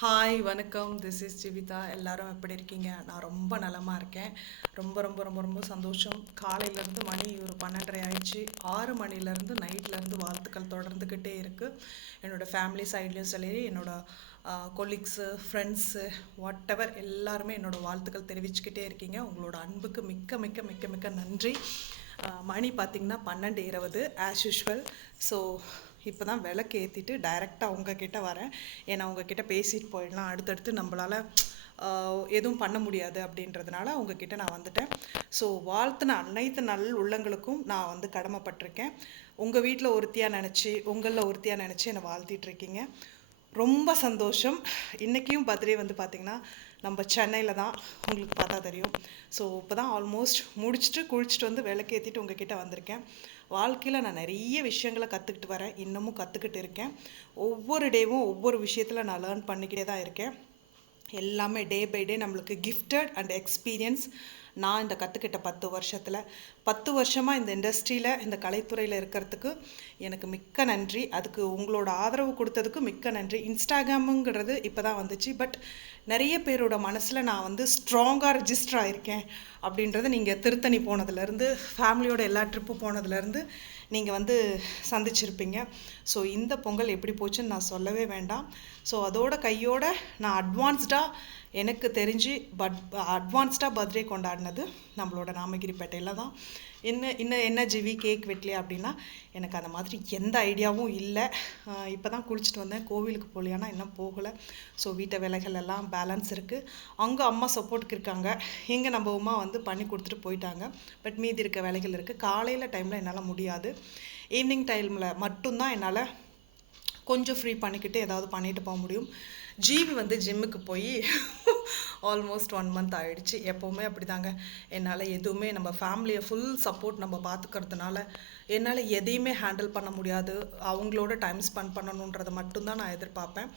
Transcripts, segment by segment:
Hi வணக்கம். This is Jeevitha. எல்லாரும் எப்படி இருக்கீங்க? நான் ரொம்ப நலமா இருக்கேன். ரொம்ப ரொம்ப ரொம்ப ரொம்ப சந்தோஷம். காலையிலேருந்து மணி ஒரு 12:30 ஆயிடுச்சு. 6 மணிலேருந்து நைட்லேருந்து வாழ்த்துக்கள் தொடர்ந்துக்கிட்டே இருக்குது. என்னோடய ஃபேமிலி சைட்லேயும் சரி, என்னோட கொலீக்ஸு, ஃப்ரெண்ட்ஸு, வாட் எவர் எல்லாருமே என்னோடய வாழ்த்துக்கள் தெரிவிச்சுக்கிட்டே இருக்கீங்க. உங்களோட அன்புக்கு மிக்க மிக்க மிக்க மிக்க நன்றி. மணி பார்த்திங்கன்னா 12:20 ஆஸ் யூஷுவல். ஸோ இப்போ தான் விளக்கு ஏற்றிட்டு டைரெக்டாக உங்ககிட்ட வரேன். ஏன்னா உங்ககிட்ட பேசிட்டு போயிடலாம், அடுத்தடுத்து நம்மளால் எதுவும் பண்ண முடியாது அப்படின்றதுனால உங்ககிட்ட நான் வந்துட்டேன். ஸோ வாழ்த்துன அனைத்து உள்ளங்களுக்கும் நான் வந்து கடமைப்பட்டிருக்கேன். உங்கள் வீட்டில் ஒருத்தியாக நினச்சி, உங்களில் ஒருத்தியாக நினச்சி என்னை வாழ்த்திட்டுருக்கீங்க. ரொம்ப சந்தோஷம். இன்றைக்கியும் பர்த்டே வந்து பார்த்திங்கன்னா நம்ம சென்னையில் தான், உங்களுக்கு பார்த்தா தெரியும். ஸோ இப்போ தான் ஆல்மோஸ்ட் முடிச்சுட்டு குளிச்சுட்டு வந்து விளக்கேற்றிட்டு உங்ககிட்ட வந்திருக்கேன். வாழ்க்கையில் நான் நிறைய விஷயங்களை கற்றுக்கிட்டு வரேன், இன்னமும் கற்றுக்கிட்டு இருக்கேன். ஒவ்வொரு டேவும் ஒவ்வொரு விஷயத்தில் நான் லேர்ன் பண்ணிக்கிட்டே தான் இருக்கேன். எல்லாமே டே பை டே நம்மளுக்கு கிஃப்டட் அண்ட் எக்ஸ்பீரியன்ஸ். நான் இந்த கற்றுக்கிட்ட 10 வருஷமாக இந்த இண்டஸ்ட்ரியில், இந்த கலைத்துறையில் இருக்கிறதுக்கு எனக்கு மிக்க நன்றி. அதுக்கு உங்களோட ஆதரவு கொடுத்ததுக்கு மிக்க நன்றி. இன்ஸ்டாகிராமுங்கிறது இப்போ தான் வந்துச்சு, பட் நிறைய பேரோட மனசில் நான் வந்து ஸ்ட்ராங்காக ரிஜிஸ்டர் ஆகிருக்கேன் அப்படின்றது நீங்கள் திருத்தணி போனதுலேருந்து, ஃபேமிலியோட எல்லா ட்ரிப்பு போனதுலேருந்து நீங்கள் வந்து சந்திச்சிருப்பீங்க. ஸோ இந்த பொங்கல் எப்படி போச்சுன்னு நான் சொல்லவே வேண்டாம். ஸோ அதோட கையோட நான் அட்வான்ஸ்டாக எனக்கு தெரிஞ்சு அட்வான்ஸ்டாக பர்த்டே கொண்டாடினது நம்மளோட நாமகிரிப்பேட்டையில் தான். என்ன ஜிவி கேக் வெட்டலையா அப்படின்னா, எனக்கு அந்த மாதிரி எந்த ஐடியாவும் இல்லை. இப்போ தான் குளிச்சுட்டு வந்தேன், கோவிலுக்கு போகலையானா இன்னும் போகலை. ஸோ வீட்டை வேலைகள் எல்லாம் பேலன்ஸ் இருக்குது. அங்கே அம்மா சப்போர்ட்டுக்கு இருக்காங்க, இங்கே நம்ம உமா வந்து பண்ணி கொடுத்துட்டு போயிட்டாங்க. பட் மீதி இருக்க வேலைகள் இருக்குது. காலையில் டைமில் என்னால் முடியாது, ஈவினிங் டைமில் மட்டும்தான் என்னால் கொஞ்சம் ஃப்ரீ பண்ணிக்கிட்டு ஏதாவது பண்ணிட்டு போக முடியும். ஜிவி வந்து ஜிம்முக்கு போய் ஆல்மோஸ்ட் 1 மந்த் ஆகிடுச்சு. எப்போவுமே அப்படி தாங்க, என்னால் எதுவுமே நம்ம ஃபேமிலியை ஃபுல் சப்போர்ட் நம்ம பார்த்துக்கிறதுனால என்னால் எதையுமே ஹேண்டில் பண்ண முடியாது. அவங்களோட டைம் ஸ்பெண்ட் பண்ணணுன்றதை மட்டும்தான் நான் எதிர்பார்ப்பேன்.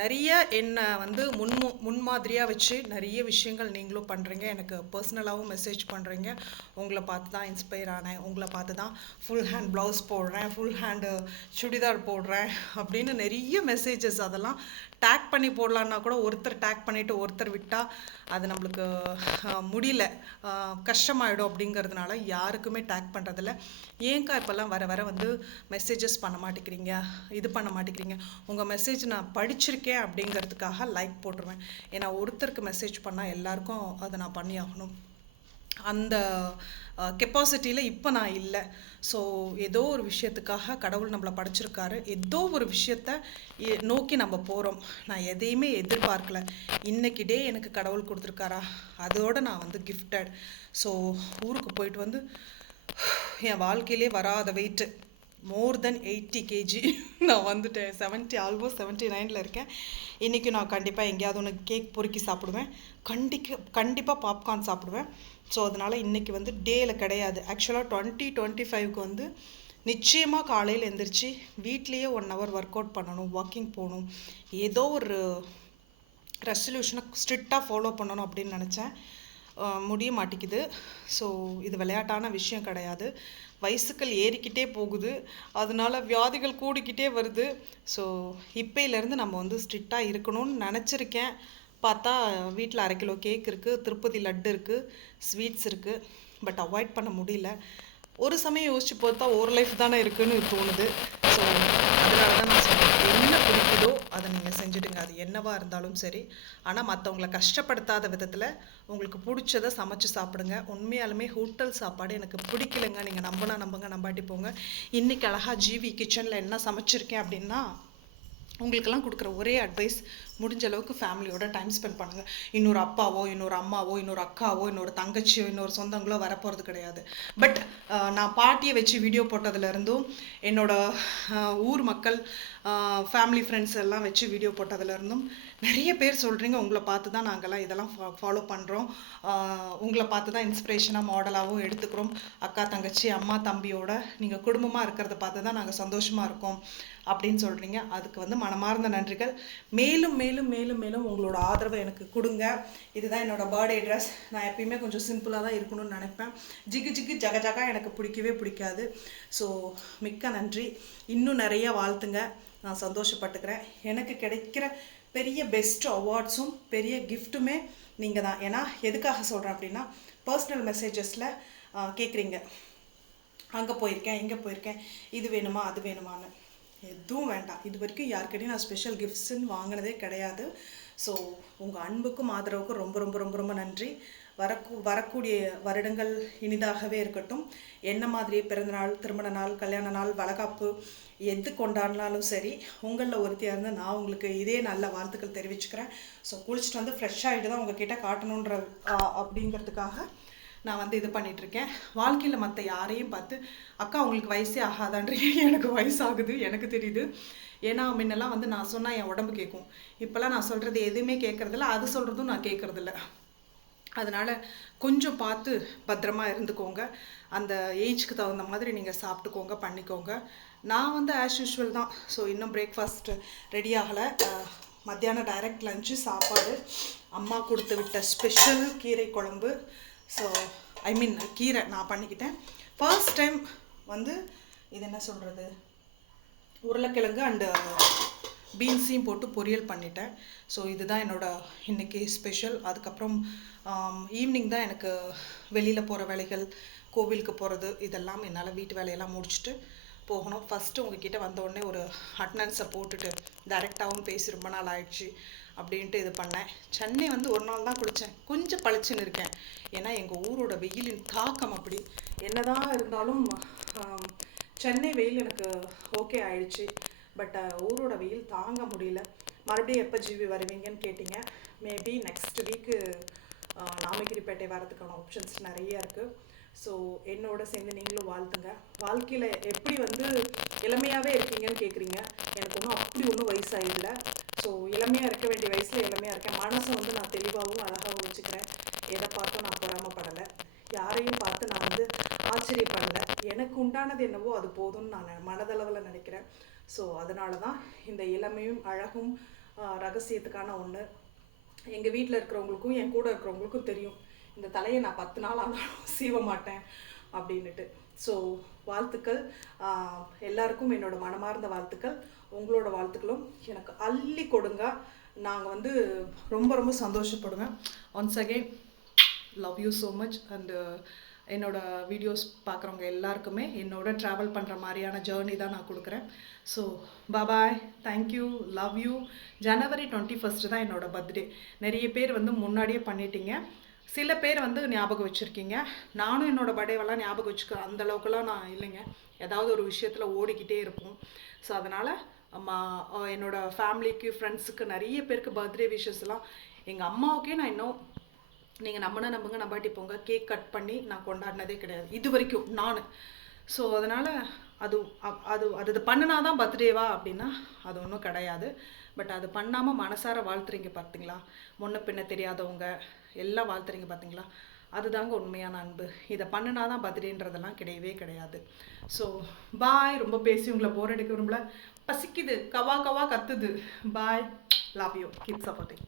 நிறைய என்னை வந்து முன்மாதிரியாக வச்சு நிறைய விஷயங்கள் நீங்களும் பண்ணுறீங்க. எனக்கு பர்சனலாகவும் மெசேஜ் பண்ணுறீங்க. உங்களை பார்த்து தான் இன்ஸ்பயர் ஆனேன், உங்களை பார்த்து தான் ஃபுல் ஹேண்ட் ப்ளவுஸ் போடுறேன், ஃபுல் ஹேண்டு சுடிதார் போடுறேன் அப்படின்னு நிறைய மெசேஜஸ். அதெல்லாம் டேக் பண்ணி போடலான்னா கூட ஒருத்தர் டேக் பண்ணிவிட்டு ஒருத்தர் விட்டால் அது நம்மளுக்கு முடியல, கஷ்டமாயிடும். அப்படிங்கிறதுனால யாருக்குமே டேக் பண்ணுறதில்ல. ஏன்க்கா இப்போல்லாம் வர வர வந்து மெசேஜஸ் பண்ண மாட்டேங்கிறீங்க, இது பண்ண மாட்டேங்கிறீங்க? உங்கள் மெசேஜ் நான் படிச்சிருக்கேன் அப்படிங்கிறதுக்காக லைக் போட்டுருவேன். ஏன்னா ஒருத்தருக்கு மெசேஜ் பண்ணால் எல்லாருக்கும் அதை நான் பண்ணி ஆகணும். அந்த கெப்பாசிட்டியில் இப்போ நான் இல்லை. ஸோ ஏதோ ஒரு விஷயத்துக்காக கடவுள் நம்மளை படைச்சிருக்காரு, ஏதோ ஒரு விஷயத்த நோக்கி நம்ம போகிறோம். நான் எதையுமே எதிர்பார்க்கல, இன்னைக்கு டே எனக்கு கடவுள் கொடுத்துருக்காரா, அதோடு நான் வந்து கிஃப்டட். ஸோ ஊருக்கு போயிட்டு வந்து என் வாழ்க்கையிலே வராத வெயிட்டு மோர் தென் 80 kg நான் வந்துட்டேன். 70, ஆல்மோஸ்ட் 79 இருக்கேன். இன்றைக்கி நான் கண்டிப்பாக எங்கேயாவது ஒன்று கேக் பொறுக்கி சாப்பிடுவேன், கண்டிப்பாக பாப்கார்ன் சாப்பிடுவேன். ஸோ அதனால் இன்றைக்கி வந்து டேயில் கிடையாது. ஆக்சுவலாக 2025க்கு வந்து நிச்சயமாக காலையில் எழுந்திரிச்சு வீட்லேயே 1 hour ஒர்க் அவுட் பண்ணணும், வாக்கிங் போகணும், ஏதோ ஒரு ரெசல்யூஷனை ஸ்ட்ரிக்டாக ஃபாலோ பண்ணணும் அப்படின்னு நினச்சேன். முடிய மாட்டேங்குது. ஸோ இது விளையாட்டான விஷயம் கிடையாது. வயசுக்கள் ஏறிக்கிட்டே போகுது, அதனால வியாதிகள் கூடிக்கிட்டே வருது. ஸோ இப்போலேருந்து நம்ம வந்து ஸ்ட்ரிக்டாக இருக்கணும்னு நினச்சிருக்கேன். பார்த்தா வீட்டில் 1/2 கிலோ கேக் இருக்குது, திருப்பதி லட்டு இருக்குது, ஸ்வீட்ஸ் இருக்குது, பட் அவாய்ட் பண்ண முடியல. ஒரு சமயம் யோசிச்சு பார்த்தா ஒரு லைஃப் தானே இருக்குன்னு தோணுது. ஸோ அதனால தான் நான் சொல்கிறேன், என்ன பிடிக்குதோ அதை நீங்கள் செஞ்சுடுங்க, அது என்னவாக இருந்தாலும் சரி. ஆனால் மற்றவங்களை கஷ்டப்படுத்தாத விதத்தில் உங்களுக்கு பிடிச்சதை சமைச்சு சாப்பிடுங்க. உண்மையாலுமே ஹோட்டல் சாப்பாடு எனக்கு பிடிக்கலைங்க. நீங்கள் நம்புங்க, நம்பாட்டி போங்க. இன்றைக்கி அழகாக ஜிவி கிச்சனில் என்ன சமைச்சிருக்கேன் அப்படின்னா, உங்களுக்கெல்லாம் கொடுக்குற ஒரே அட்வைஸ், முடிஞ்ச அளவுக்கு ஃபேமிலியோட டைம் ஸ்பெண்ட் பண்ணுங்கள். இன்னொரு அப்பாவோ, இன்னொரு அம்மாவோ, இன்னொரு அக்காவோ, இன்னொரு தங்கச்சியோ, இன்னொரு சொந்தங்களோ வரப்போகிறது கிடையாது. பட் நான் பாட்டியை வச்சு வீடியோ போட்டதுலேருந்தும், என்னோட ஊர் மக்கள், ஃபேமிலி ஃப்ரெண்ட்ஸ் எல்லாம் வச்சு வீடியோ போட்டதுலேருந்தும் நிறைய பேர் சொல்கிறீங்க, உங்களை பார்த்து தான் நாங்கள்லாம் இதெல்லாம் ஃபாலோ பண்ணுறோம், உங்களை பார்த்து தான் இன்ஸ்பிரேஷனாக மாடலாகவும் எடுத்துக்கிறோம், அக்கா தங்கச்சி அம்மா தம்பியோட நீங்கள் குடும்பமாக இருக்கிறத பார்த்து தான் நாங்கள் சந்தோஷமாக இருக்கோம் அப்படின்னு சொல்கிறீங்க. அதுக்கு வந்து மனமார்ந்த நன்றிகள். மேலும் மேலும் மேலும் மேலும் உங்களோட ஆதரவை எனக்கு கொடுங்க. இதுதான் என்னோட பர்த்டே ட்ரெஸ். நான் எப்பயுமே கொஞ்சம் சிம்பிளாக தான் இருக்கணும்னு நினைப்பேன். ஜிகு ஜிகு ஜக ஜகா எனக்கு பிடிக்கவே பிடிக்காது. ஸோ மிக்க நன்றி. இன்னும் நிறைய வாழ்த்துங்க, நான் சந்தோஷப்பட்டுக்கிறேன். எனக்கு கிடைக்கிற பெரிய பெஸ்ட் அவார்ட்ஸும் பெரிய கிஃப்ட்டுமே நீங்கள் தான். ஏன்னா எதுக்காக சொல்கிறேன் அப்படின்னா, பர்சனல் மெசேஜஸில் கேட்குறீங்க, அங்கே போயிருக்கேன், இங்கே போயிருக்கேன், இது வேணுமா அது வேணுமான்னு. எதுவும் வேண்டாம். இது வரைக்கும் யாருக்கிட்டையும் நான் ஸ்பெஷல் கிஃப்ட்ஸுன்னு வாங்கினதே கிடையாது. ஸோ உங்கள் அன்புக்கும் ஆதரவுக்கும் ரொம்ப ரொம்ப ரொம்ப ரொம்ப நன்றி. வரக்கூடிய வருடங்கள் இனிதாகவே இருக்கட்டும். என்ன மாதிரியே பிறந்தநாள், திருமண நாள், கல்யாண நாள், வளகாப்பு எது கொண்டாடினாலும் சரி, உங்களில் ஒருத்தியாக இருந்து நான் உங்களுக்கு இதே நல்ல வாழ்த்துக்கள் தெரிவிச்சுக்கிறேன். ஸோ குளிச்சுட்டு வந்து ஃப்ரெஷ்ஷாகிட்டு தான் உங்ககிட்ட காட்டணுன்ற அப்படிங்கிறதுக்காக நான் வந்து இது பண்ணிகிட்ருக்கேன். வாழ்க்கையில் மற்ற யாரையும் பார்த்து அக்கா உங்களுக்கு வயசே ஆகாதான்றீங்க. எனக்கு வயசாகுது, எனக்கு தெரியுது. ஏன்னா முன்னெல்லாம் வந்து நான் சொன்னால் என் உடம்பு கேட்கும். இப்போல்லாம் நான் சொல்கிறது எதுவுமே கேட்குறதில்ல, அது சொல்கிறதும் நான் கேட்குறதில்ல. அதனால் கொஞ்சம் பார்த்து பத்திரமா இருந்துக்கோங்க. அந்த ஏஜ்க்கு தகுந்த மாதிரி நீங்கள் சாப்பிட்டுக்கோங்க, பண்ணிக்கோங்க. நான் வந்து ஆஸ் யூஷுவல் தான். ஸோ இன்னும் பிரேக்ஃபாஸ்ட் ரெடி ஆகலை. மத்தியானம் டைரக்ட் லஞ்சு சாப்பாடு, அம்மா கொடுத்து விட்ட ஸ்பெஷல் கீரை குழம்பு. ஸோ கீரை நான் பண்ணிக்கிட்டேன். ஃபர்ஸ்ட் டைம் வந்து இது என்ன சொல்கிறது, உருளைக்கிழங்கு அண்டு பீன்ஸையும் போட்டு பொரியல் பண்ணிட்டேன். ஸோ இதுதான் என்னோடய இன்றைக்கி ஸ்பெஷல். அதுக்கப்புறம் ஈவினிங் தான் எனக்கு வெளியில் போகிற வேலைகள், கோவிலுக்கு போகிறது, இதெல்லாம் என்னால் வீட்டு வேலையெல்லாம் முடிச்சுட்டு போகணும். ஃபஸ்ட்டு உங்ககிட்ட வந்தோடனே ஒரு அட்டனன்ஸை போட்டுட்டு டைரெக்டாகவும் பேசி ரொம்ப நாள் ஆயிடுச்சு அப்படின்ட்டு இது பண்ணேன். சென்னை வந்து ஒரு நாள் தான் குளித்தேன், கொஞ்சம் பளிச்சுன்னு இருக்கேன். ஏன்னா எங்கள் ஊரோட வெயிலின் தாக்கம் அப்படி. என்னதான் இருந்தாலும் சென்னை வெயில் எனக்கு ஓகே ஆயிடுச்சு. பட் ஊரோட வெயில் தாங்க முடியல. மறுபடியும் எப்போ ஜிவி வருவீங்கன்னு கேட்டிங்க. மேபி நெக்ஸ்ட் வீக்கு நாமகிரிப்பேட்டை வரதுக்கான ஆப்ஷன்ஸ் நிறைய இருக்குது. ஸோ என்னோட சேர்ந்து நீங்களும் வாழ்த்துங்க. வாழ்க்கையில் எப்படி வந்து இளமையாகவே இருக்கீங்கன்னு கேட்குறீங்க. எனக்கு ஒன்றும் வயசாகிடல. ஸோ இளமையாக இருக்க வேண்டிய வயசில் இளமையாக இருக்கேன். மனசை வந்து நான் தெளிவாகவும் அழகாகவும் வச்சுக்கிறேன். எதை பார்த்தும் நான் பொறாமப்படலை, யாரையும் பார்த்து நான் வந்து ஆச்சரியப்படலை. எனக்கு உண்டானது என்னவோ அது போதும்னு நான் மனதளவில் நினைக்கிறேன். ஸோ அதனால தான் இந்த இளமையும் அழகும் ரகசியத்துக்கான ஒன்று. எங்கள் வீட்டில் இருக்கிறவங்களுக்கும் என் கூட இருக்கிறவங்களுக்கும் தெரியும், இந்த தலையை நான் 10 நாள் ஆனாலும் சீவ மாட்டேன் அப்படின்ட்டு. ஸோ வாழ்த்துக்கள் எல்லாருக்கும், என்னோட மனமார்ந்த வாழ்த்துக்கள். உங்களோட வாழ்த்துக்களும் எனக்கு அள்ளி கொடுங்க. நாங்கள் வந்து ரொம்ப ரொம்ப சந்தோஷப்படுவேன். Once again love you so much. And என்னோடய வீடியோஸ் பார்க்குறவங்க எல்லாருக்குமே என்னோட ட்ராவல் பண்ணுற மாதிரியான ஜேர்னி தான் நான் கொடுக்குறேன். So bye, thank you, love you. ஜனவரி 21 தான் என்னோடய பர்த்டே. நிறைய பேர் வந்து முன்னாடியே பண்ணிட்டீங்க, சில பேர் வந்து ஞாபகம் வச்சுருக்கீங்க. நானும் என்னோடய பர்த்டேவெல்லாம் ஞாபகம் வச்சுக்க அந்தளவுக்குலாம் நான் இல்லைங்க. ஏதாவது ஒரு விஷயத்தில் ஓடிக்கிட்டே இருப்போம். ஸோ அதனால் என்னோடய ஃபேமிலிக்கு, ஃப்ரெண்ட்ஸுக்கு, நிறைய பேருக்கு பர்த்டே விஷஸ்லாம் எங்கள் அம்மாவுக்கே நான் இன்னும், நீங்கள் நம்புங்க நம்பாட்டி போங்க, கேக் கட் பண்ணி நான் கொண்டாடினதே கிடையாது இது வரைக்கும் நான். ஸோ அதனால் அது பண்ணினா தான் பர்த்டேவா அப்படின்னா அது ஒன்றும் கிடையாது. பட் அது பண்ணாமல் மனசார வாழ்த்துறீங்க பார்த்தீங்களா, முன்ன பின்ன தெரியாதவங்க எல்லாம் வாழ்த்துறீங்க பார்த்தீங்களா, அதுதாங்க உண்மையான அன்பு. இதை பண்ணினா தான் பர்த்டேன்றதெல்லாம் கிடையவே கிடையாது. So bye. ரொம்ப பேசி உங்களை போர் அடிக்க விரும்பல, பசிக்குது, கவா கத்துது. பாய், லவ் யூ, கீப் சப்போர்ட்டிங்.